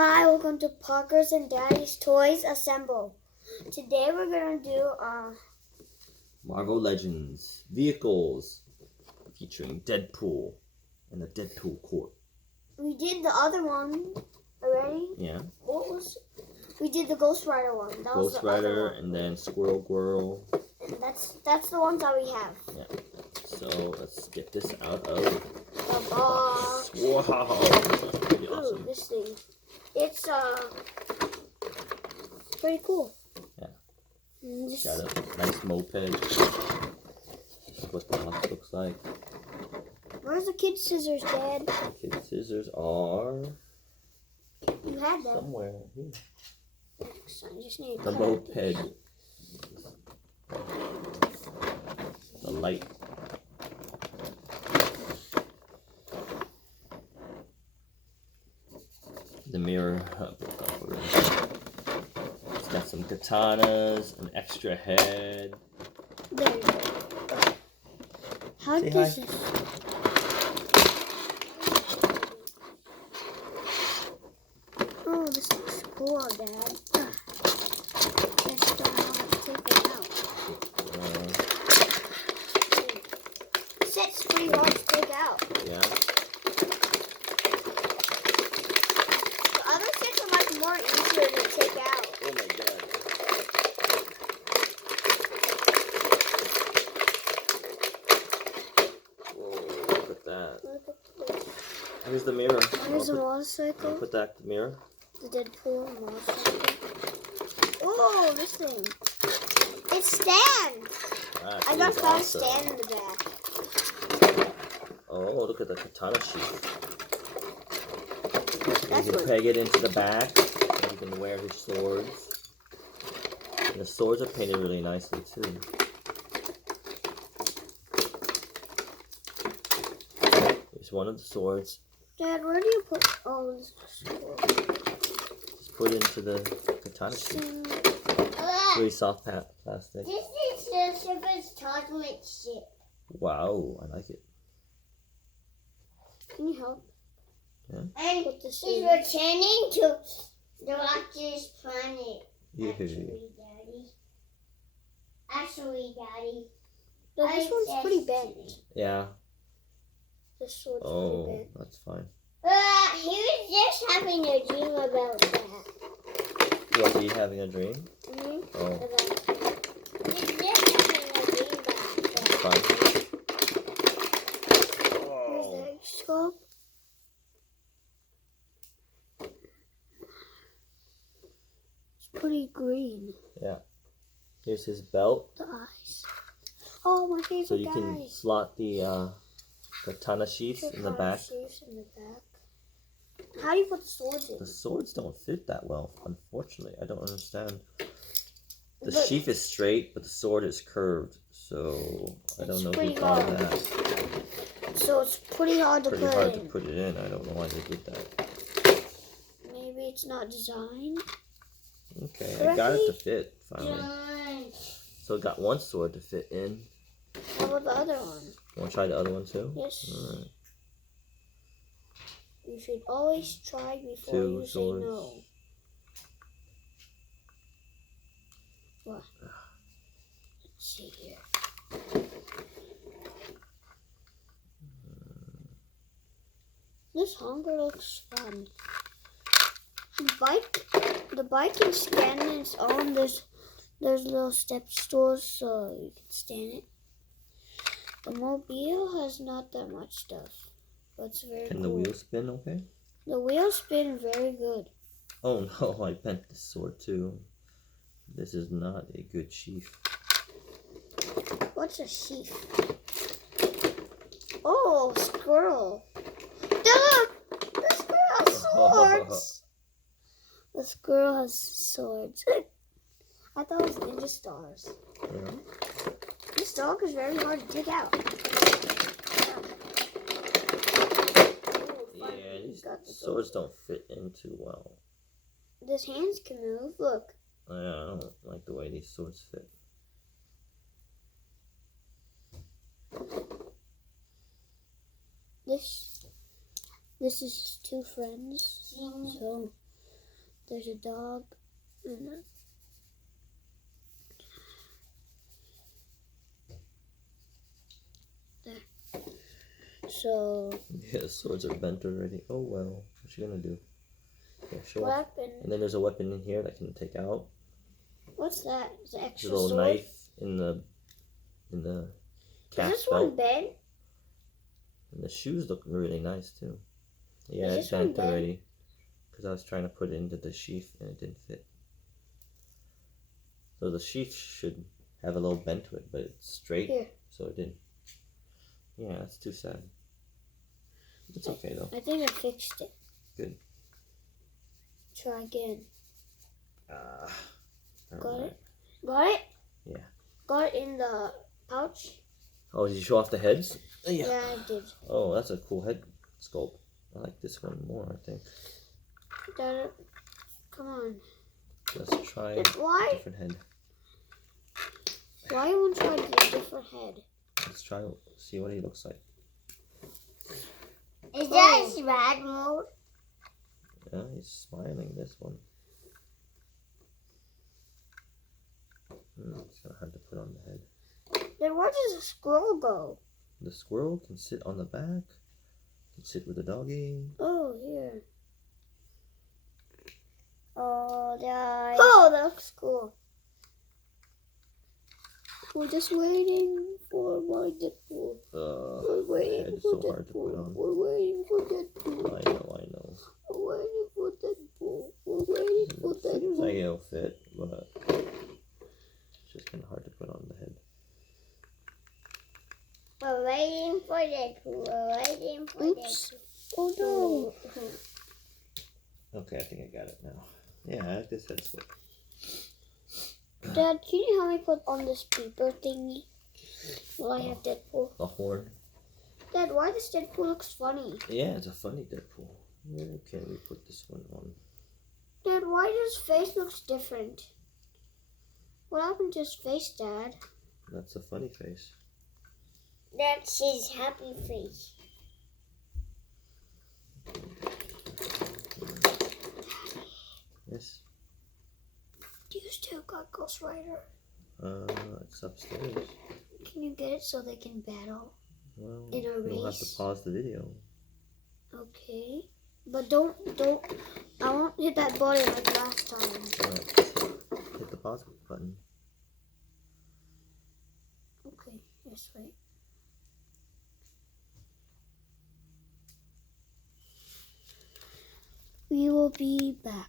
Hi, welcome to Parker's and Daddy's Toys Assemble. Today we're going to do Marvel Legends Vehicles featuring Deadpool and the Deadpool Corp. We did the other one already. Yeah. What was? We did the Ghost Rider one. That was Ghost the Rider other one. and then Squirrel Girl. And that's the ones that we have. Yeah. So let's get this out of The box. Wow. That's pretty awesome. Ooh, this thing. It's pretty cool. Yeah. Got a nice moped. This is what the box looks like. Where's the kid scissors, Dad? The kid scissors are You had them. somewhere here. So I just need The moped. The light. The mirror. It's got some katanas, an extra head. There you go. How Say does hi. this? Oh, this looks cool, Dad. Just don't know how to take it out. It's pretty hard to take out. Yeah. The other sets are like more easier to take out. Oh my god. Whoa, look at that. Look at this. Here's the mirror. Here's a motorcycle. Put that in the mirror. The Deadpool motorcycle. Oh, this thing. It stands. That's I got really found awesome. stand in the back. Oh, look at the katana sheath. That's You can what. peg it into the back. And you can wear his swords. And the swords are painted really nicely too. Here's one of the swords. Dad, where do you put? Oh, this is cool. Just put it into the katana sheath. Really soft plastic. This is the Shipper's chocolate ship. Wow, I like it. Can you help? Yeah. And he's in. returning to the Rockers planet. Yeah. Actually, Daddy. No, this one's pretty bent. Yeah. This sword's Oh, pretty bent. that's fine. He was just having a dream about that. Was he having a dream? Mm-hmm. Oh, He's just having a dream about that's that. fine. Here's Oh. the egg skull. It's pretty green. Yeah. Here's his belt. The eyes. Oh, my favorite So you can guys. slot the katana sheaths in the back. In the back. How do you put the swords in? The swords don't fit that well, unfortunately. I don't understand. The But- sheath is straight, but the sword is curved. So I don't It's know who pretty thought of hard. that. So it's pretty hard to Pretty put hard in. to put it in. I don't know why they did that. Maybe it's not designed. Okay, I got it to Correctly? fit finally. So I got one sword to fit in. How about the other one? Want to try the other one too? Yes. Alright. You should always try before Two you swords. say no. What? Let's see here. This hunger looks fun. The bike can stand on its own. There's little step stools so you can stand it. The mobile has not that much stuff, but it's very Can the cool. wheel spin okay? The wheels spin very good. Oh no, I bent the sword too. This is not a good sheath. What's a sheath? Oh, squirrel. Look! The squirrel has swords! The squirrel has swords. I thought it was ninja stars. Yeah. This dog is very hard to take out. Yeah, these swords don't fit in too well. His hands can move. Look. Yeah, I don't like the way these swords fit. This is his two friends. So There's a dog. And there. So Yeah, the swords are bent already. Oh well. What you gonna do? Yeah, show what off. happened? And then there's a weapon in here that can take out. What's that? Is the There's extra a little sword? knife in the Is calf this belt. one bent? And the shoes look really nice too. Yeah, Is it this one bent bent? already. Because I was trying to put it into the sheath and it didn't fit. So the sheath should have a little bend to it, but it's straight. Here. So it didn't. Yeah, that's too sad. It's okay though. I think I fixed it. Good. Try again. Got it? Got it? Yeah. Got it in the pouch? Oh, did you show off the heads? Yeah, I did. Oh, that's a cool head sculpt. I like this one more, I think. Dad, come on. Let's try a Why? different head. Why won't try a different head? Let's try see what he looks like. Is that bad mode? Yeah, he's smiling this one. It's kind of hard to put on the head. Then where does the squirrel go? The squirrel can sit on the back. Can sit with the doggy. Oh, here. Oh, that. Oh, that looks cool. We're just waiting for my Deadpool. We're The waiting head is for so hard to put Deadpool. on. We're waiting for Deadpool. I know. We're waiting for Deadpool. We're waiting for Seems like Deadpool. it'll fit, but it's just kind of hard to put on the head. We're waiting for Deadpool. We're waiting for Oops. Deadpool. Oh no. Okay, I think I got it now. Yeah, I like this head sculpt. Dad, can you help me put on this paper thingy while I have Deadpool? The horn. Dad, why does Deadpool looks funny? Yeah, it's a funny Deadpool. Where can we put this one on? Dad, why does his face looks different? What happened to his face, Dad? That's a funny face. That's his happy face. Yes. Do you still got Ghost Rider? It's upstairs. Can you get it so they can battle? Well, In a you'll have to race? pause the video. Okay. But don't, I won't hit that button like last time. Alright, just hit the pause button. Okay, yes, wait. We will be back.